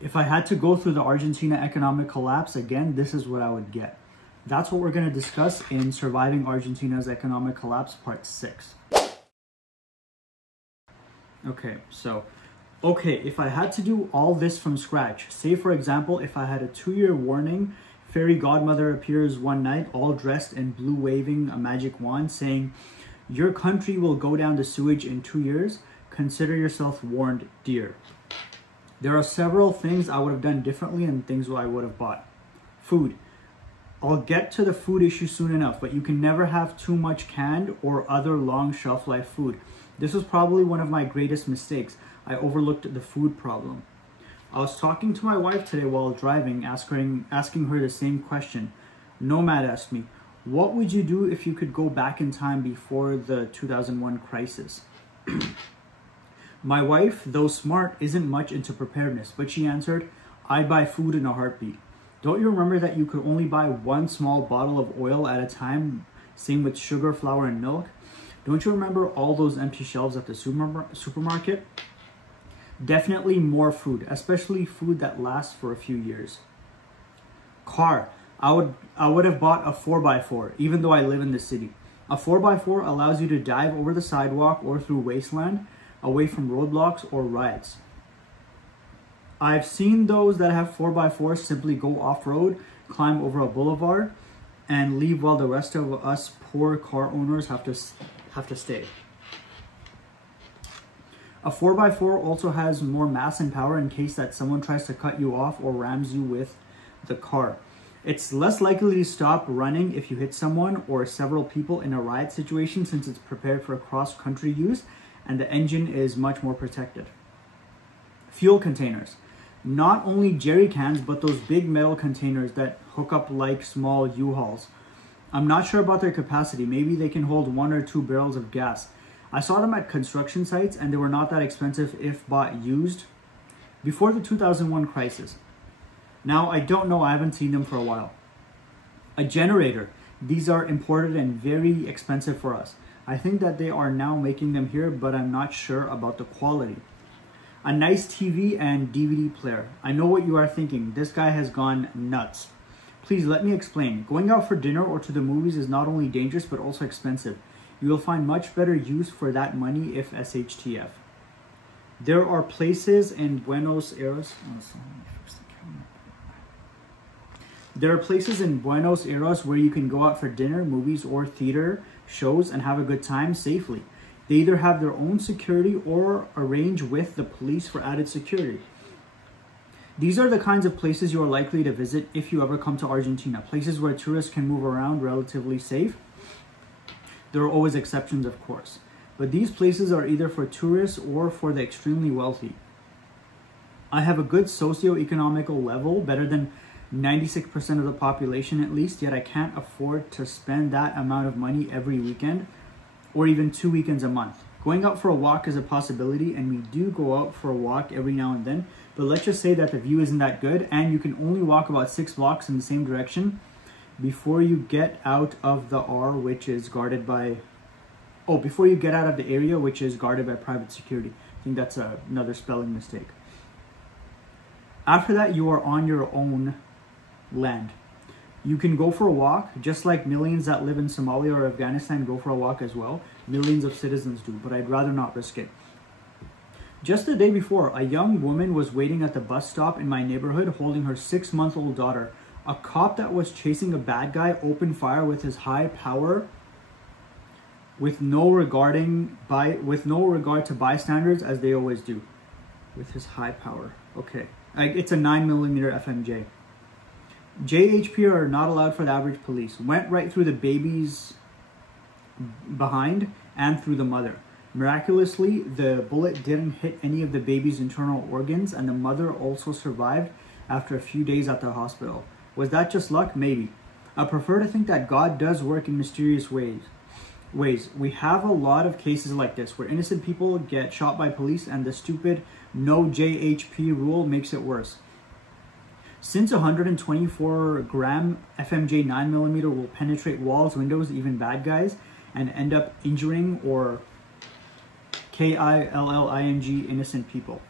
If I had to go through the Argentina economic collapse again, this is what I would get. That's what we're going to discuss in Surviving Argentina's Economic Collapse Part 6. Okay, if I had to do all this from scratch, say for example, if I had a 2-year warning, fairy godmother appears one night, all dressed in blue, waving a magic wand, saying, "Your country will go down the sewage in 2 years. Consider yourself warned, dear." There are several things I would have done differently and things I would have bought. Food. I'll get to the food issue soon enough, but you can never have too much canned or other long shelf life food. This was probably one of my greatest mistakes. I overlooked the food problem. I was talking to my wife today while driving, asking her the same question. Nomad asked me, "What would you do if you could go back in time before the 2001 crisis?" My wife, though smart, isn't much into preparedness, but she answered, "I'd buy food in a heartbeat. Don't you remember that you could only buy one small bottle of oil at a time? Same with sugar, flour, and milk. Don't you remember all those empty shelves at the supermarket? Definitely more food, especially food that lasts for a few years." Car. I would have bought a 4x4, even though I live in the city. A 4x4 allows you to dive over the sidewalk or through wasteland, away from roadblocks or riots. I've seen those that have 4x4s simply go off-road, climb over a boulevard, and leave while the rest of us poor car owners have to stay. A 4x4 also has more mass and power in case that someone tries to cut you off or rams you with the car. It's less likely to stop running if you hit someone or several people in a riot situation since it's prepared for cross-country use and the engine is much more protected. Fuel containers. Not only jerry cans, but those big metal containers that hook up like small U-Hauls. I'm not sure about their capacity. Maybe they can hold 1 or 2 barrels of gas. I saw them at construction sites and they were not that expensive if bought used before the 2001 crisis. Now, I don't know, I haven't seen them for a while. A generator. These are imported and very expensive for us. I think that they are now making them here, but I'm not sure about the quality. A nice TV and DVD player. I know what you are thinking. This guy has gone nuts. Please let me explain. Going out for dinner or to the movies is not only dangerous, but also expensive. You will find much better use for that money if SHTF. There are places in Buenos Aires. There are places in Buenos Aires where you can go out for dinner, movies, or theater shows and have a good time safely. They either have their own security or arrange with the police for added security. These are the kinds of places you are likely to visit if you ever come to Argentina. Places where tourists can move around relatively safe. There are always exceptions, of course. But these places are either for tourists or for the extremely wealthy. I have a good socio-economical level, better than 96% of the population at least, yet I can't afford to spend that amount of money every weekend or even 2 weekends a month. Going out for a walk is a possibility, and we do go out for a walk every now and then, but let's just say that the view isn't that good and you can only walk about 6 blocks in the same direction before you get out of the which is guarded by, before you get out of the area which is guarded by private security. I think that's another spelling mistake. After that, you are on your own land. You can go for a walk, just like millions that live in Somalia or Afghanistan go for a walk as well. Millions of citizens do, but I'd rather not risk it. Just the day before, a young woman was waiting at the bus stop in my neighborhood holding her 6-month-old daughter. A cop that was chasing a bad guy opened fire with his high power with no regard to bystanders, as they always do. With his high power. Okay. It's a 9mm FMJ. JHP are not allowed for the average police. Went right through the babies behind and through the mother. Miraculously, the bullet didn't hit any of the baby's internal organs, and the mother also survived after a few days at the hospital. Was that just luck? Maybe. I prefer to think that God does work in mysterious ways. We have a lot of cases like this where innocent people get shot by police and the stupid no JHP rule makes it worse. Since 124-gram FMJ 9mm will penetrate walls, windows, even bad guys, and end up injuring or killing innocent people.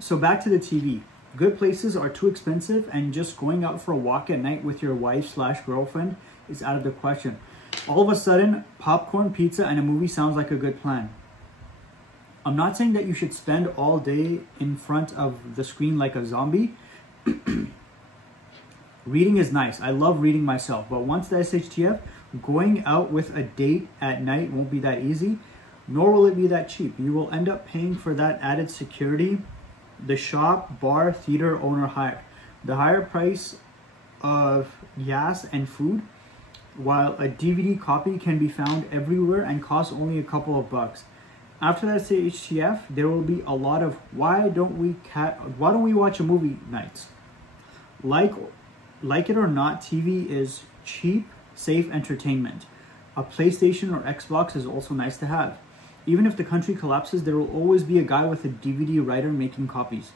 So back to the TV. Good places are too expensive, and just going out for a walk at night with your wife/girlfriend is out of the question. All of a sudden, popcorn, pizza, and a movie sounds like a good plan. I'm not saying that you should spend all day in front of the screen like a zombie. Reading is nice. I love reading myself, but once the SHTF, going out with a date at night won't be that easy, nor will it be that cheap. You will end up paying for that added security the shop, bar, theater owner hire. The higher price of gas and food, while a DVD copy can be found everywhere and costs only a couple of bucks. After that HTF, there will be a lot of why don't we watch a movie nights? Like it or not, TV is cheap, safe entertainment. A PlayStation or Xbox is also nice to have. Even if the country collapses, there will always be a guy with a DVD writer making copies.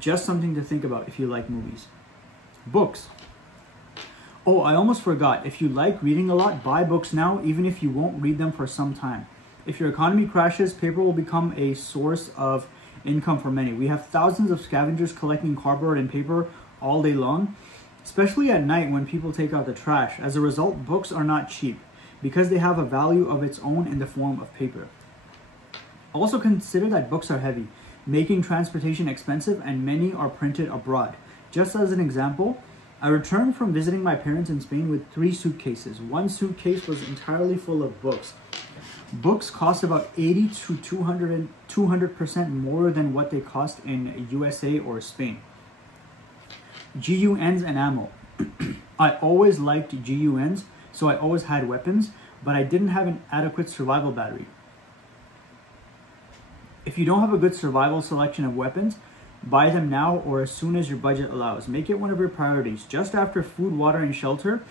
Just something to think about if you like movies. Books. Oh, I almost forgot. If you like reading a lot, buy books now, even if you won't read them for some time. If your economy crashes, paper will become a source of income for many. We have thousands of scavengers collecting cardboard and paper all day long, especially at night when people take out the trash. As a result, books are not cheap, because they have a value of its own in the form of paper. Also consider that books are heavy, making transportation expensive, and many are printed abroad. Just as an example, I returned from visiting my parents in Spain with 3 suitcases. One suitcase was entirely full of books. Books cost about 80 to 200% more than what they cost in USA or Spain. GUNs and ammo. I always liked GUNs, so I always had weapons, but I didn't have an adequate survival battery. If you don't have a good survival selection of weapons, buy them now or as soon as your budget allows. Make it one of your priorities. Just after food, water, and shelter,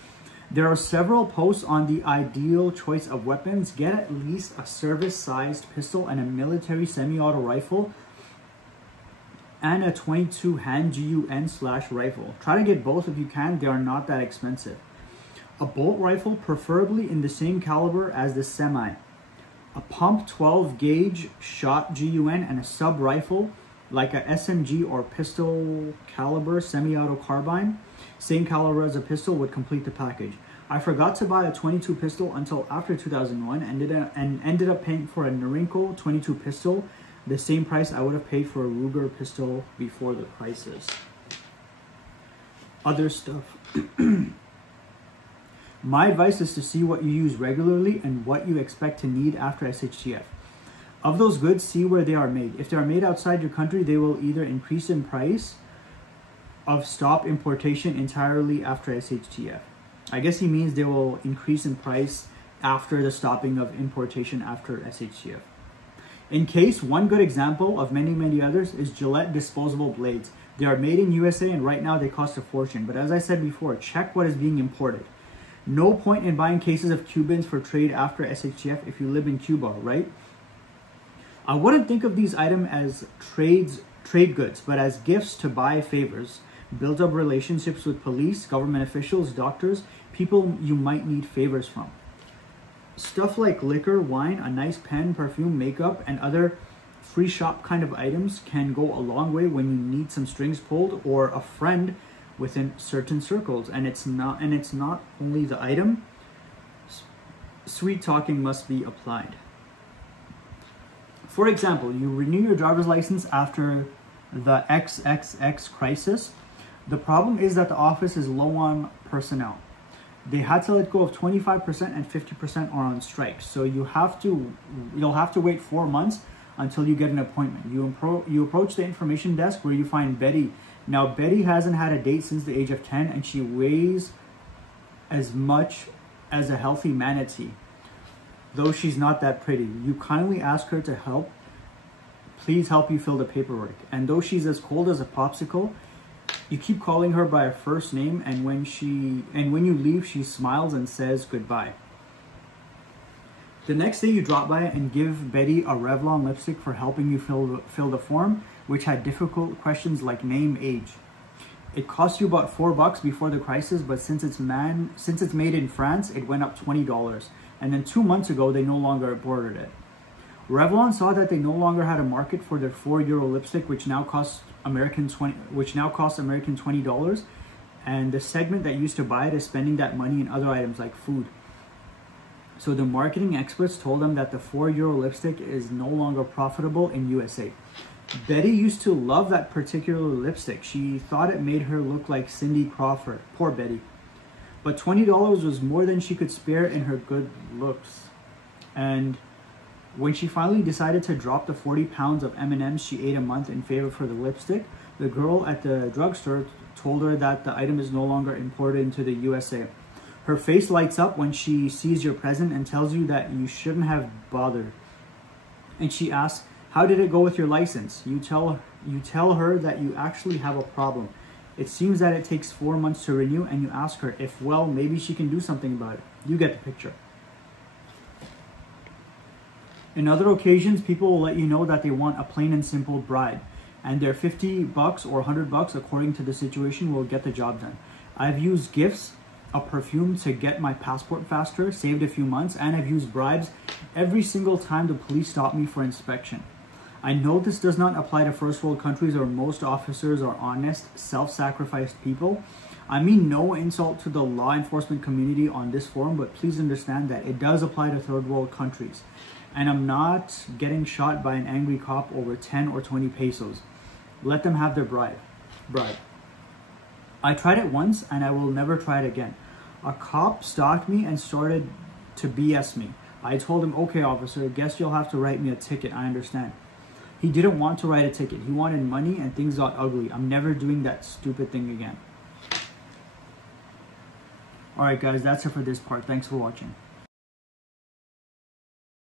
there are several posts on the ideal choice of weapons. Get at least a service-sized pistol and a military semi-auto rifle and a .22 hand GUN/rifle. Try to get both if you can. They are not that expensive. A bolt rifle, preferably in the same caliber as the semi. A pump 12 gauge shot GUN and a sub rifle like a SMG or pistol caliber semi-auto carbine, same caliber as a pistol, would complete the package. I forgot to buy a .22 pistol until after 2001 and ended up paying for a Norinco .22 pistol, the same price I would have paid for a Ruger pistol before the crisis. Other stuff. My advice is to see what you use regularly and what you expect to need after SHTF. Of those goods, see where they are made. If they are made outside your country, they will either increase in price or stop importation entirely after SHTF. I guess he means they will increase in price after the stopping of importation after SHTF. In case, one good example of many others is Gillette disposable blades. They are made in USA and right now they cost a fortune. But as I said before, check what is being imported. No point in buying cases of Cubans for trade after SHTF if you live in Cuba, right? I wouldn't think of these items as trade goods, but as gifts to buy favors. Build up relationships with police, government officials, doctors, people you might need favors from. Stuff like liquor, wine, a nice pen, perfume, makeup, and other free shop kind of items can go a long way when you need some strings pulled or a friend within certain circles. And it's not only the item. Sweet talking must be applied. For example, you renew your driver's license after the XXX crisis. The problem is that the office is low on personnel. They had to let go of 25% and 50% are on strike. So you'll have to wait 4 months until you get an appointment. You approach the information desk where you find Betty. Now, Betty hasn't had a date since the age of 10 and she weighs as much as a healthy manatee, though she's not that pretty. You kindly ask her to please help you fill the paperwork. And though she's as cold as a popsicle, you keep calling her by her first name, and when you leave, she smiles and says goodbye. The next day you drop by and give Betty a Revlon lipstick for helping you fill the form, which had difficult questions like name, age. It cost you about $4 before the crisis, but since it's made in France, it went up $20. And then 2 months ago, they no longer bordered it. Revlon saw that they no longer had a market for their €4 lipstick, which now costs American $20, and the segment that used to buy it is spending that money in other items like food. So the marketing experts told them that the €4 lipstick is no longer profitable in USA. Betty used to love that particular lipstick. She thought it made her look like Cindy Crawford. Poor Betty. But $20 was more than she could spare in her good looks. And when she finally decided to drop the 40 pounds of M&Ms she ate a month in favor for the lipstick, the girl at the drugstore told her that the item is no longer imported into the USA. Her face lights up when she sees your present and tells you that you shouldn't have bothered. And she asks, "How did it go with your license?" You tell her that you actually have a problem. It seems that it takes 4 months to renew, and you ask her if, well, maybe she can do something about it. You get the picture. In other occasions, people will let you know that they want a plain and simple bride, and their $50 or $100, according to the situation, will get the job done. I've used gifts, a perfume to get my passport faster, saved a few months, and I've used bribes every single time the police stop me for inspection. I know this does not apply to first world countries where most officers are honest, self-sacrificed people. I mean no insult to the law enforcement community on this forum, but please understand that it does apply to third world countries. And I'm not getting shot by an angry cop over 10 or 20 pesos. Let them have their bribe. I tried it once and I will never try it again. A cop stopped me and started to BS me. I told him, "Okay, officer, guess you'll have to write me a ticket, I understand." He didn't want to write a ticket. He wanted money and things got ugly. I'm never doing that stupid thing again. Alright guys, that's it for this part. Thanks for watching.